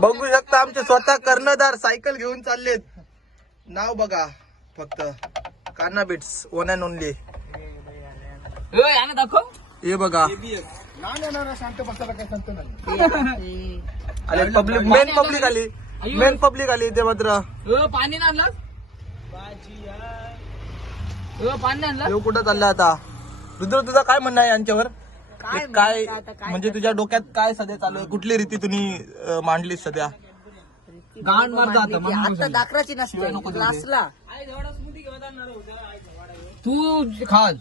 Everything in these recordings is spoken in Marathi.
बघू शकता आमचे स्वतः कर्णधार सायकल घेऊन चाललेत. नाव बघा फक्त Kanha bits one and only. दाखव हे बघा शांत बसायला काय सांगतो नाही. अरे पब्लिक मेन पब्लिक आली ते मात्र. पाणी आणलं पाणी आणलं. येऊ कुठं चालला आता रुद्र, तुझा काय म्हणणं आहे यांच्यावर? काय म्हणजे तुझ्या डोक्यात काय सध्या चालू आहे? कुठली रीती तुम्ही मांडली सध्या? गाण मारतात आता दाखराची नसते क्लासला तू खास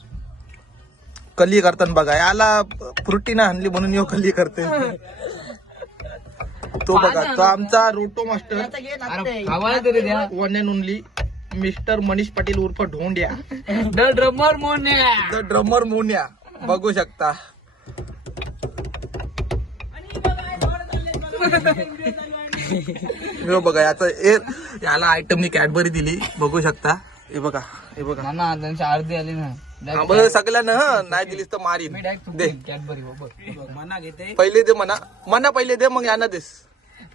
कली करताना बघा, याला फ्रुटी ना आणली म्हणून यो कली करते. तो बघा, तो आमचा रोटो मास्टर खावायला तरी द्या. One and only mister Manish Patil उर्फ Dhondya, the drummer Monya. The drummer Monya. बघू शकता हे बघा, याला आयटमनी कॅडबरी दिली. बघू शकता. हे बघा, हे बघा ना त्यांची अर्धी आली ना. सगळ्यांना नाही दिलीस तर मारीन. मी डायरेक्ट दे कॅडबरी मना घेते. पहिले दे मना पहिले दे, मग यांना देस.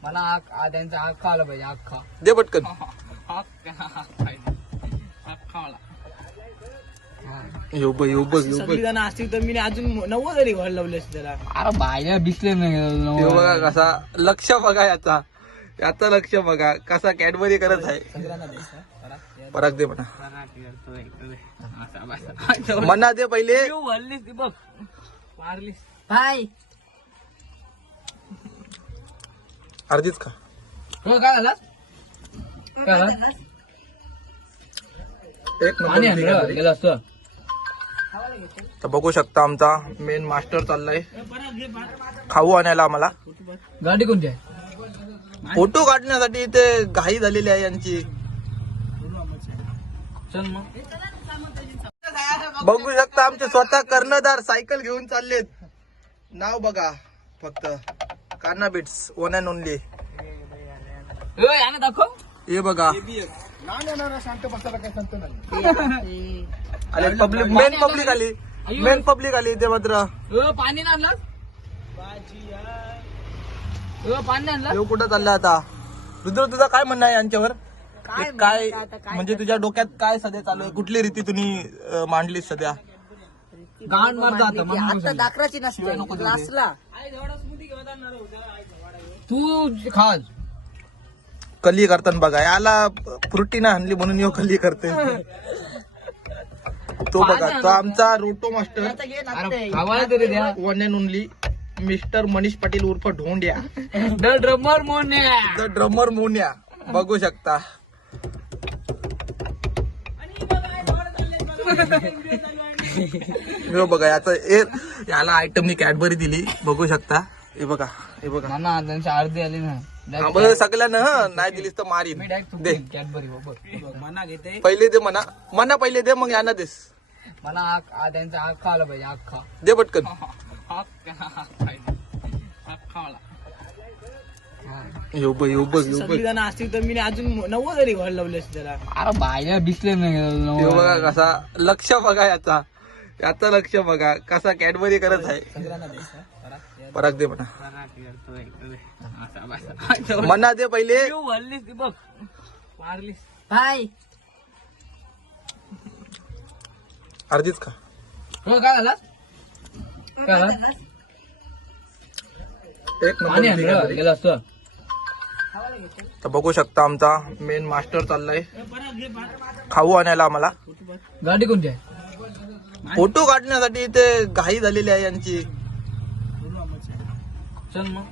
मला त्यांचा अख्खा आला पाहिजे अख्खा. दे पटकन. यो बघ जण असतील तर मी अजून 90 तरी घर लावले असते त्याला. अरे बाहेर दिसले नाही. बघा कसा लक्ष बघा याचा लक्ष बघा कसा कॅडबरी करत आहे. पराग दे मना दे पहिले. बघ मारलीस काय अर्धीच का? काय झालं काय झालं? एक पाणी आणलं गेलं असतं. तर बघू शकता आमचा मेन मास्टर चाललाय खाऊ आणायला आम्हाला. गाडी कोणती आहे? फोटो काढण्यासाठी ते घाई झालेली आहे यांची. चल मग बघू शकता आमचे स्वतः कर्णधार सायकल घेऊन चाललेत. नाव बघा फक्त Kanha bits one and only. दाखव. हे बघा शांत बसायला काय सांगतो नाही. अरे मेन पब्लिक आली ते मात्र. पाणी आणलं पाणी आणलं. येऊ कुठं चालला आता रुद्र, तुझा काय म्हणणं आहे यांच्यावर? काय म्हणजे तुझ्या डोक्यात काय सध्या चालू आहे? कुठली रीती तुम्ही मांडली सध्या? गाण मारतात आता दाखराची नसते क्लासला तू खास कली करताना बघा, याला फ्रुटी ना आणली म्हणून यो कली करते. तो बघा, तो आमचा रोटो मास्टर खावायला तरी द्या. One and only mister Manish Patil उर्फ Dhondya, the drummer Monya. The drummer Monya. बघू शकता हे बघा, याला आयटमनी कॅडबरी दिली. बघू शकता. हे बघा, हे बघा ना त्यांची अर्धी आली ना. सगळ्यांना नाही दिलीस तर मारीन. मी डायरेक्ट दे कॅडबरी मना घेते. पहिले दे मना पहिले दे, मग यांना देस. मला त्यांचा अख्खा आला पाहिजे अख्खा. दे पटकन. यो बघ जण असतील तर मी अजून 90 तरी घर लावले असते त्याला. अरे बाहेर दिसले नाही. बघा कसा लक्ष बघा याचा लक्ष बघा कसा कॅडबरी करत आहे. पराग दे मना दे पहिले. बघ मारलीस काय अर्धीच का? काय झालं काय झालं? एक पाणी आणलं गेलं असतं. तर बघू शकता आमचा मेन मास्टर चाललाय खाऊ आणायला आम्हाला. गाडी कोणती आहे? फोटो काढण्यासाठी ते घाई झालेली आहे यांची. चल मग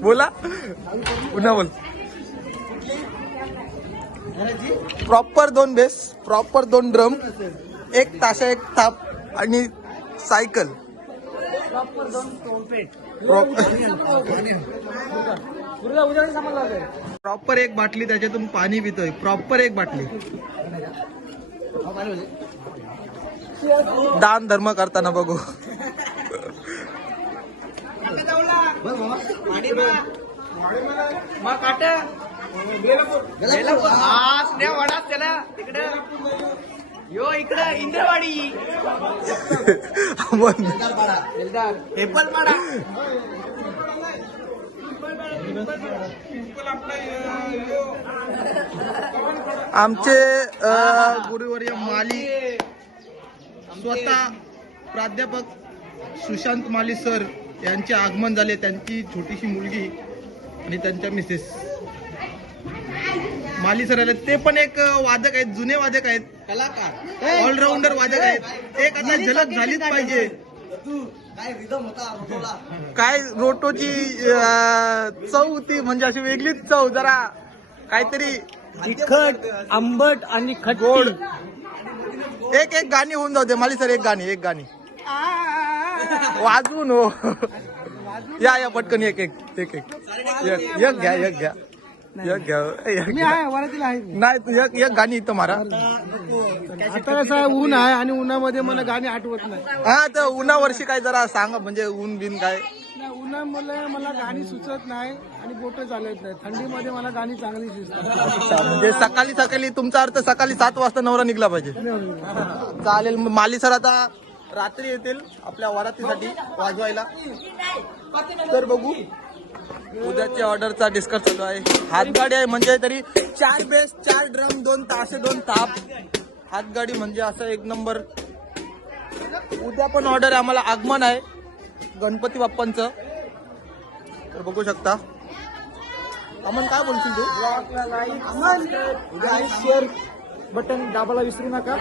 बोला पुन्हा बोल. प्रॉपर 2 बेस, प्रॉपर 2 ड्रम, एक ताशा, एक थाप आणि सायकल. प्रॉपर एक बाटली, त्याच्यातून पाणी पितोय. प्रॉपर एक बाटली. दान धर्म करताना बघू. इकडं इंद्रवाडी आमचे गुरुवर्य माली स्वतः प्राध्यापक सुशांत माली सर यांचे आगमन झाले. त्यांची छोटीशी मुलगी आणि त्यांच्या मिसेस माली सर आले. ते पण एक वादक आहेत, जुने वादक आहेत, कलाकार, ऑलराऊंडर वादक आहेत. एक आता झलक झालीच पाहिजे. काय रोटोची चव होती, म्हणजे अशी वेगळीच चव, जरा काहीतरी तिखट, आंबट आणि गोड. एक गाणी होऊन जाऊ दे माली सर, एक गाणी वाजवून हो. या पटकन एक घ्या. नाही तू एक गाणी इथं मारा. आता कसं आहे, ऊन आहे आणि उन्हामध्ये मला गाणी आठवत नाही. हा तर उन्हावर्षी काय जरा सांगा, म्हणजे ऊन बिन काय. उन्हामुळे मला गाणी सुचत नाही आणि बोट चालत नाही. थंडीमध्ये मला गाणी चांगली सुचतात. म्हणजे सकाळी तुमचा अर्थ सकाळी 7 वाजता नवरा निघला पाहिजे. चालेल. माली सर आता रात्री येतील आपल्या वरातीसाठी वाजवायला. तर बघू, उद्याच्या ऑर्डरचा डिस्कस चालू आहे. हातगाडी आहे म्हणजे तरी 4 बेस, 4 ड्रम, 2 ताशे, 2 ताप. हातगाडी म्हणजे असं एक नंबर. उद्या पण ऑर्डर आहे आम्हाला. आगमन आहे गणपती बाप्पांचं. तर बघू शकता. अमन काय बोलशील तू? शेअर बटन दाबायला विसरू नका.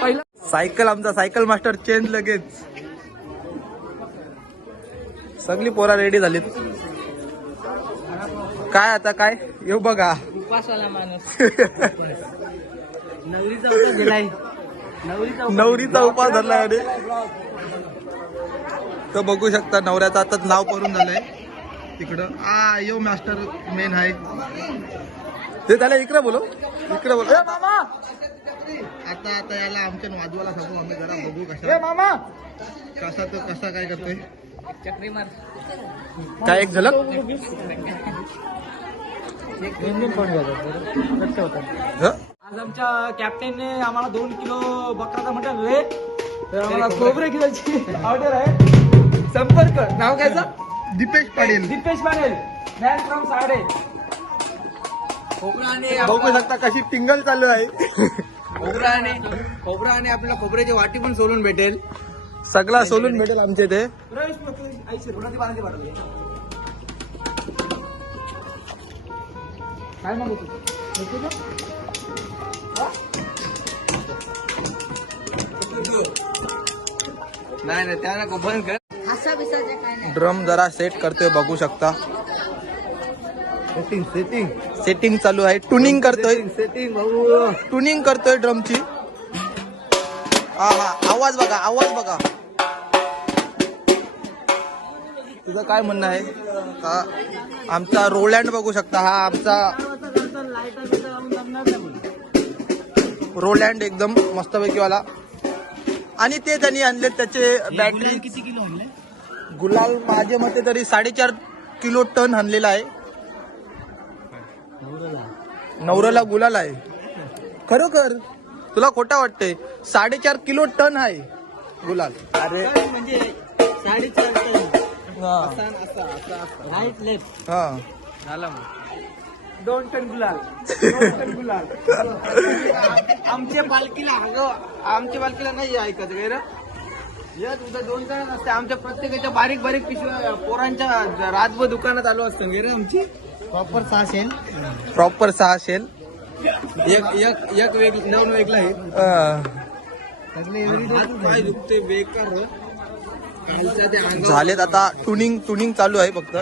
पहिला सायकल, आमचा सायकल मास्टर चेंज लगेच. सगळी पोरा रेडी झालीत. काय आता काय येऊ बघा. उपासाला माणूस नवरीचा उपास दिलाय. नवरीचा उपास धरलाय अरे. तर बघू शकता नवऱ्याचं आता नाव करून झालंय तिकडं. यो मास्टर मेन आहे ते. त्याला इकडे बोलो. ए मामा. आता याला आमच्या वाजवायला सांगू आम्ही. जरा बघू कसा काय करतोय. चक्री मार. काय एक झलक. आज आमच्या कॅप्टनने आम्हाला 2 किलो बकराचा मटण दिले. तर आम्हाला खोबरे किलोची ऑर्डर आहे. संपर्क. नाव कायचं? दीपेश पाटील. दीपेश पाटील, मॅन फ्रॉम साडे. बघू शकता कशी टिंगल चालू आहे. खोबरा आणि आपल्याला खोबऱ्याची वाटी पण सोलून भेटेल. सगळा सोलून भेटेल आमच्या इथे. काय मागू नाही त्याला बंद कर. हसा बिसाचे काय नाही. ड्रम जरा सेट करतोय बघू शकता. सेटिंग चालू आहे. टुनिंग करतोय ड्रमची. हा आवाज बघा. तुझं काय म्हणणं आहे का? आमचा रोलँड बघू शकता. हा आमचा रोलँड एकदम मस्तपैकी वाला. आणि ते त्यांनी आणले त्याचे बॅटरी. किती किलो आणले? गुलाल माझ्या मते तरी 4.5 किलो टन आणलेला आहे. नवऱ्याला गुलाल आहे. खरोखर तुला खोटा वाटतंय? 4.5 किलो टन आहे गुलाल. अरे म्हणजे 4.5 टन. हा राईट लेफ्ट हा. झाला मग 2 टन गुलाल. आमच्या पालखीला नाही ऐकत गैर. तुझं 2 टन असते. आमच्या प्रत्येकाच्या बारीक पिशव्या पोरांच्या रातभर दुकानात आलो असतं गैर. आमची प्रॉपर 6 शेल. एक वेग 9 वेगला आहे. काय दुखते बेकार. झालेत आता. टुनिंग चालू आहे फक्त.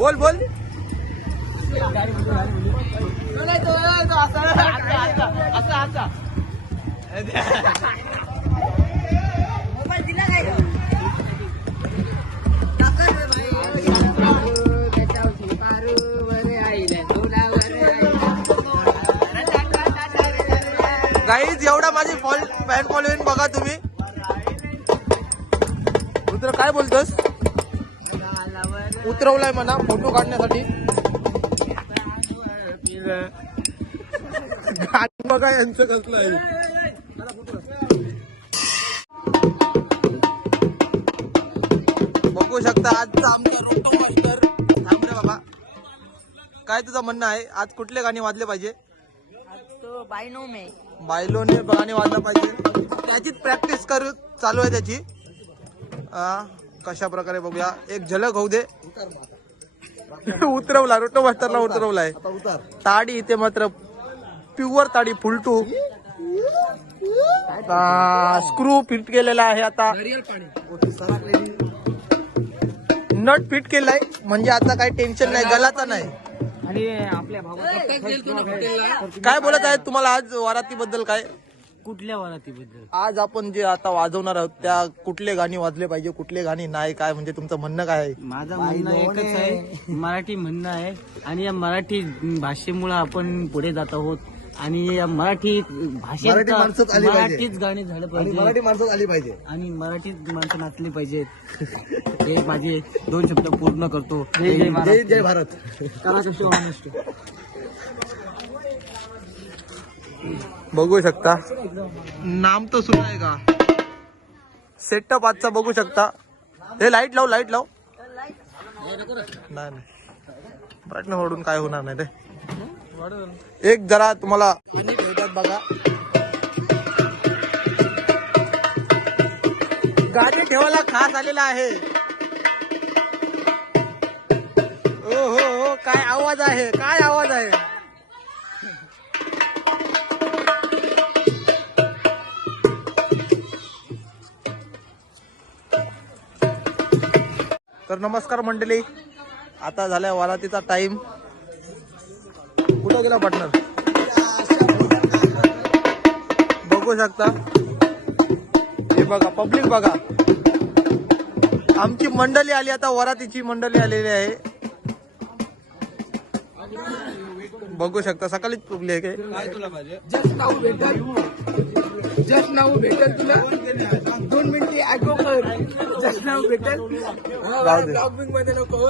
बोल बोल. मोबाईल दिला काय गाईज एवढा माझी फॅन फॉलोईंग बघा तुम्ही. रुद्र काय बोलतोस? उतरवलाय म्हणा फोटो काढण्यासाठी. गाणी बघा यांचं कसलं आहे. बघू शकता आजचा आमचा रोटो मास्टर. थांब रे बाबा, काय तुझं म्हणणं आहे? आज कुठले गाणी वाजले पाहिजे? तो बायनो में बायलोने गाणी वाजलं पाहिजे. त्याचीच प्रॅक्टिस करू चालू आहे त्याची. कशा प्रकारे बघूया, एक झलक होऊ दे. उतरवला रोटो मास्टरला, उतरवलाय. ताडी इथे मात्र प्युअर ताडी फुलटू. स्क्रू फिट केलेला आहे. आता नट फिट केलाय म्हणजे आता काही टेन्शन नाही, गलाचा नाही. आणि आपल्या भावाला काय बोलत आहेत तुम्हाला आज वरातीबद्दल? काय कुठल्या वरातीबद्दल? आज आपण जे आता वाजवणार आहोत त्या कुठले गाणी वाजले पाहिजे, कुठले गाणी नाही, काय म्हणजे तुमचं म्हणणं काय आहे? माझं म्हणणं एकच आहे, मराठी म्हणणं आहे. आणि या मराठी भाषेमुळे आपण पुढे जात आहोत. आणि या मराठी भाषेत मराठीच गाणी झालं पाहिजे, मराठी माणसं आली पाहिजे आणि मराठीत माणसं नाचली पाहिजेत. हे माझे 2 शब्द पूर्ण करतो. जय जय भारत. बघू शकता नाम तो सुना आहे का सेटअप आजचा बघू शकता. हे लाईट लाव, लाईट लाव. नाही ब्राईटनेस वाढून काय होणार नाही रे. एक जरा तुम्हाला भेटत बघा. गाडी ठेवायला खास आलेला आहे. ओ हो, काय आवाज आहे, काय आवाज आहे. तर नमस्कार मंडळी, आता झालाय वरातीचा टाइम. कुठं गेला पार्टनर? बघू शकता, हे बघा पब्लिक बघा. आमची मंडळी आली, आता वरातीची मंडळी आलेली आहे. बघू शकता सकाळीच पुगली आहे. काय तुला पाहिजे? जस्ट नाऊ भेटेल तुला 2 मिनिटे ऍगो कर. जस्ट नाऊ भेटेल. जाऊ दे. ब्लॉगिंग मध्ये नको.